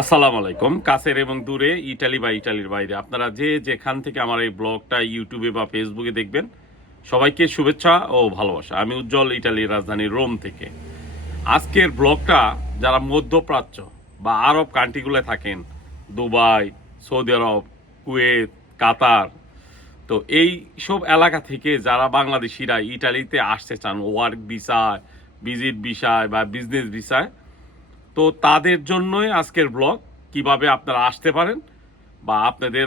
আসসালামু আলাইকুম। কাছের এবং দূরে, ইটালি বা ইটালির বাইরে। আপনারা যে যেখান থেকে আমার এই ব্লগটা ইউটিউবে বা ফেসবুকে দেখবেন, সবাইকে শুভেচ্ছা ও ভালোবাসা। আমি উজ্জ্বল ইটালির রাজধানী রোম থেকে। আজকের ব্লগটা যারা মধ্যপ্রাচ্য বা আরব কান্ট্রিগুলো থাকেন, Dubai, Saudi Arab, Kuwait, Qatar, তো এই সব এলাকা থেকে যারা বাংলাদেশিরা ইটালিতে আসতে চান ওয়ার্ক ভিসায় ভিজিট ভিসায় বা বিজনেস ভিসায় তো তাদের জন্যই আজকের ব্লগ। কীভাবে আপনারা আসতে পারেন বা আপনাদের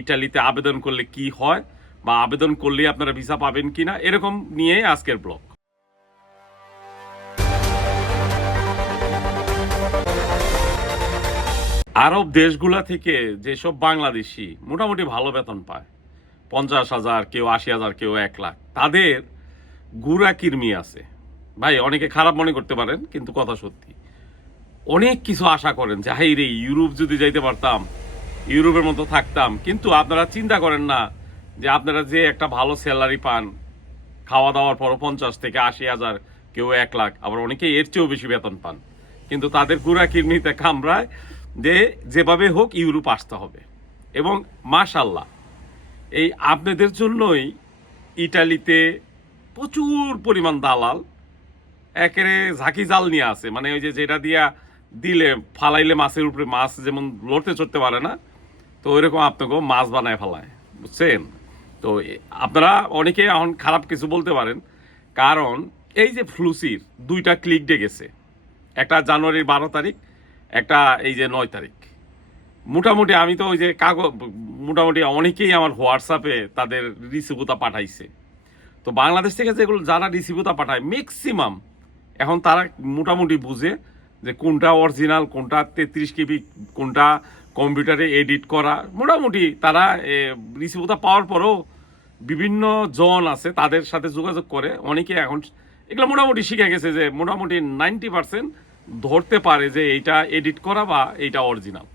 ইটালিতে আবেদন করলে কি হয় বা আবেদন করলে আপনারা ভিসা পাবেন কিনা, এরকম নিয়ে আজকের ব্লগ। আরব দেশগুলা থেকে যেসব বাংলাদেশি মোটামুটি ভালো বেতন পায়, পঞ্চাশ হাজার কেউ আশি হাজার, কেউ এক লাখ, তাদের গুড়া কির্মি আছে। ভাই, অনেকে খারাপ মনে করতে পারেন, কিন্তু কথা সত্যি। অনেক কিছু আশা করেন যে, হাই রে, ইউরোপ যদি যাইতে পারতাম, ইউরোপের মতো থাকতাম, কিন্তু আপনারা চিন্তা করেন না যে, আপনারা যে একটা ভালো স্যালারি পান খাওয়া দাওয়ার পর পঞ্চাশ থেকে আশি হাজার, কেউ এক লাখ, আবার অনেকে এর চেয়েও বেশি বেতন পান। কিন্তু তাদের গুড়া কিডনিতে কামড়ায় যে, যেভাবে হোক ইউরোপ আসতে হবে। এবং মাশাল্লাহ, এই আপনাদের জন্যই ইটালিতে প্রচুর পরিমাণ দালাল একেবারে ঝাঁকি জাল নিয়ে আছে। মানে ওই যে যেটা দিয়া দিলে, ফালাইলে মাছের উপরে মাছ যেমন লড়তে চড়তে পারে না, তো ওইরকম আপনাকেও মাছ বানায় ফালায়, বুঝছেন? তো আপনারা অনেকে এখন খারাপ কিছু বলতে পারেন, কারণ এই যে ফ্লুসির দুইটা ক্লিক ডে গেছে। একটা জানুয়ারির বারো তারিখ, একটা এই যে নয় তারিখ। মোটামুটি আমি তো ওই যে কাগজ, মোটামুটি অনেকেই আমার হোয়াটসঅ্যাপে তাদের রিসিভুতা পাঠাইছে। তো বাংলাদেশ থেকে যেগুলো যারা রিসিভুতা পাঠায় ম্যাক্সিমাম এখন তারা মোটামুটি বুঝে যে কোনটা অরিজিনাল কোনটা তেত্রিশ কেবি, কোনটা কম্পিউটারে এডিট করা। মোটামুটি তারা রিসিভুতা পাওয়ার পরেও বিভিন্ন জন আছে, তাদের সাথে যোগাযোগ করে। অনেকে এখন এগুলো মোটামুটি শিখে গেছে যে মোটামুটি নাইনটি পার্সেন্ট ধরতে পারে যে এইটা এডিট করা বা এইটা অরিজিনাল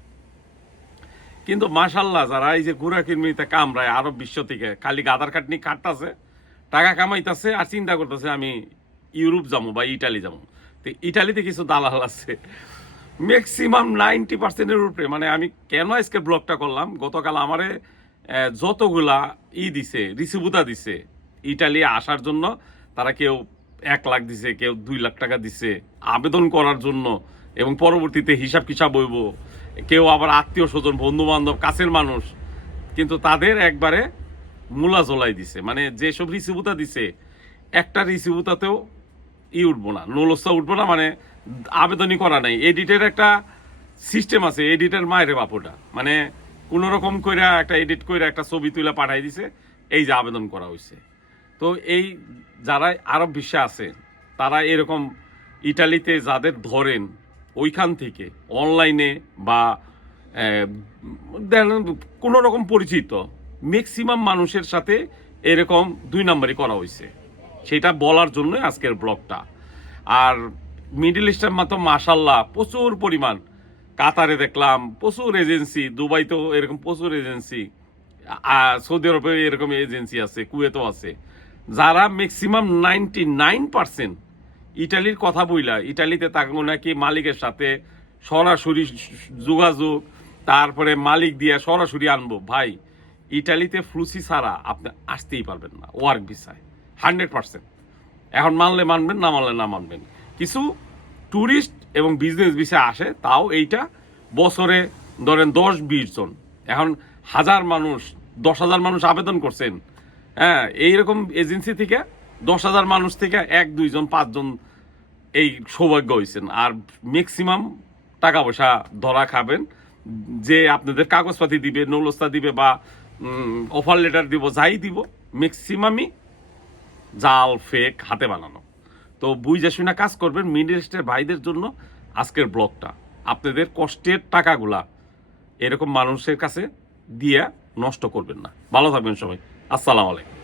কিন্তু মাশাল্লাহ, যারা এই যে ঘুরা কিনমিতে কামড়ায়, আরব বিশ্ব থেকে, খালি গাদার কাটনি কাটতাছে, টাকা কামাইতেছে আর চিন্তা করতেছে আমি ইউরোপ যাব বা ইটালি যাব। তো ইটালিতে কিছু দালাল আছে। ম্যাক্সিমাম নাইনটি পার্সেন্টের উপরে মানে আমি কেন আজকে ব্লগটা করলাম? গতকাল আমারে যতগুলা ই দিছে রিসিভুতা দিছে, ইটালি আসার জন্য, তারা কেউ এক লাখ দিছে, কেউ দুই লাখ টাকা দিছে, আবেদন করার জন্য, এবং পরবর্তীতে হিসাব কিসাব হইব। কেউ আবার আত্মীয় স্বজন বন্ধু বান্ধব কাছের মানুষ, কিন্তু তাদের একবারে মূলা জ্বলাই দিছে। মানে যেসব রিসিভুতা দিছে, একটা রিসিভুতাতেও ই উঠবো না নোলসা উঠবো না মানে আবেদনই করা নাই। এডিটের একটা সিস্টেম আছে এডিটের মায়ের বাপুটা। মানে কোনো রকম করে একটা এডিট করে একটা ছবি তুলে পাঠাই দিছে, এই যে আবেদন করা হয়েছে তো এই যারা আরব বিশ্বে আছে, তারা এরকম ইটালিতে যাদের ধরেন, ওইখান থেকে অনলাইনে বা কোনো রকম পরিচিত ম্যাক্সিমাম মানুষের সাথে এরকম দুই নম্বরই করা হয়েছে সেটা বলার জন্য আজকের ব্লগটা। আর মিডিল ইস্টের মতো মাসাল্লাহ প্রচুর পরিমাণ কাতারে দেখলাম, প্রচুর এজেন্সি, দুবাইতেও এরকম প্রচুর এজেন্সি সৌদি আরবে এরকম এজেন্সি আছে, কুয়েতও আছে। যারা ম্যাক্সিমাম নাইনটি নাইন পার্সেন্ট ইটালির কথা বইলা, ইটালিতে তাকে নাকি মালিকের সাথে সরাসরি যোগাযোগ, তারপরে মালিক দিয়ে সরাসরি আনব। ভাই, ইটালিতে ফ্লুসি ছাড়া আপনি আসতেই পারবেন না ওয়ার্ক ভিসায় হান্ড্রেড পার্সেন্ট। এখন মানলে মানবেন, না মানলে না মানবেন। কিছু ট্যুরিস্ট এবং বিজনেস ভিসা আসে, তাও এইটা বছরে ধরেন দশ বিশ জন। এখন হাজার মানুষ, দশ হাজার মানুষ আবেদন করছেন। হ্যাঁ এইরকম এজেন্সি থেকে দশ হাজার মানুষ থেকে এক দুইজন পাঁচজন এই সৌভাগ্য হয়েছেন। আর ম্যাক্সিমাম টাকা পয়সা ধরা খাবেন, যে আপনাদের কাগজপাতি দিবে, নৌলস্তা দিবে বা অফার লেটার দিব, যাই দিব ম্যাক্সিমামই জাল, ফেক, হাতে বানানো। তো বুঝে শুনে কাজ করবেন মিডল ইস্টের ভাইদের জন্য আজকের ব্লগটা। আপনাদের কষ্টের টাকাগুলা এরকম মানুষের কাছে দিয়ে নষ্ট করবেন না। ভালো থাকবেন সবাই। আসসালামু আলাইকুম।